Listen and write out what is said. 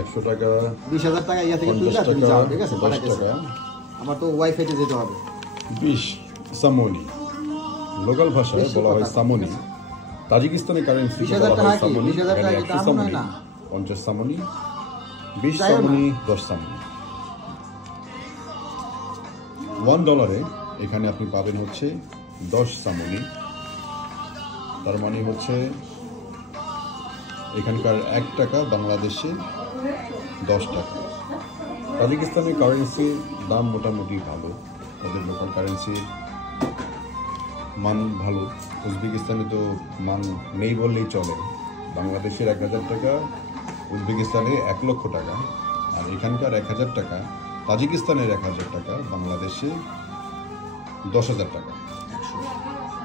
100 টাকা 20,000 টাকা ইয়া থেকে তুলে তুমি যাও, ঠিক আছে? 10 টাকা আমার তো ওয়াইফাইতে যেতে হবে। 20 সামনি, লোকাল ভাষায় বলা হয় সামনি। তাজিকিস্তানি কারেন্সি 20,000 টাকা কি? 20,000 টাকা কি দাম হয় না? 50 সামনি, 20 সামনি, 10 সামনি। $1 এখানে আপনি পাবেন হচ্ছে 10 সামনি। তার মানে হচ্ছে এখানকার 1 টাকা বাংলাদেশে 10 টাকা। তাজিকিস্তানের কারেন্সির দাম মোটামুটি ভালো, তাদের লোকাল কারেন্সি মান ভালো। উজবেকিস্তানে তো মান নেই বললেই চলে। বাংলাদেশের 1,000 টাকা উজবেকিস্তানে 1 লক্ষ টাকা, আর এখানকার 1,000 টাকা তাজিকিস্তানের 1,000 টাকা বাংলাদেশে 10,000 টাকা।